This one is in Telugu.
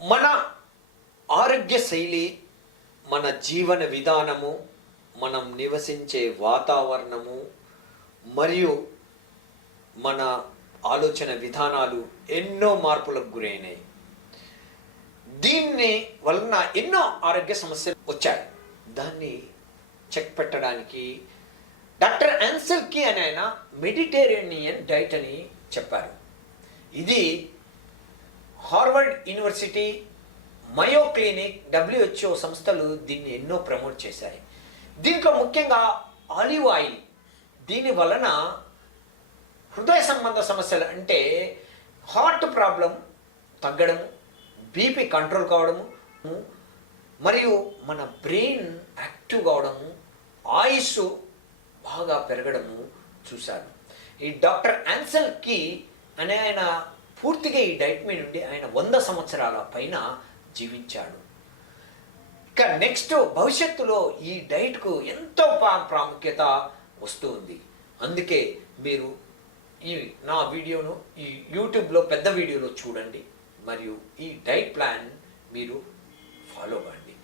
మన ఆరోగ్య శైలి, మన జీవన విధానము, మనం నివసించే వాతావరణము మరియు మన ఆలోచన విధానాలు ఎన్నో మార్పులకు గురైనాయి. దీన్ని వలన ఎన్నో ఆరోగ్య సమస్యలు వచ్చాయి. దాన్ని చెక్ పెట్టడానికి డాక్టర్ ఆన్సెల్కీ అనే ఆయన మెడిటరేనియన్ డైట్ అని చెప్పారు. ఇది హార్వర్డ్ యూనివర్సిటీ, మయో క్లినిక్, WHO సంస్థలు దీన్ని ఎన్నో ప్రమోట్ చేశాయి. దీంట్లో ముఖ్యంగా ఆలివ్ ఆయిల్, దీని వలన హృదయ సంబంధ సమస్యలు అంటే హార్ట్ ప్రాబ్లం తగ్గడము, బీపీ కంట్రోల్ కావడము మరియు మన బ్రెయిన్ యాక్టివ్ కావడము, ఆయుష్ బాగా పెరగడము చూశారు. ఈ డాక్టర్ ఆన్సెల్కీ అనే ఆయన పూర్తిగా ఈ డైట్ మీద నుండి ఆయన 100 సంవత్సరాల పైన జీవించాడు. ఇక నెక్స్ట్ భవిష్యత్తులో ఈ డైట్కు ఎంతో ప్రాముఖ్యత వస్తూ ఉంది. అందుకే మీరు ఈ నా వీడియోను ఈ యూట్యూబ్లో పెద్ద వీడియోలో చూడండి మరియు ఈ డైట్ ప్లాన్ మీరు ఫాలో అవ్వండి.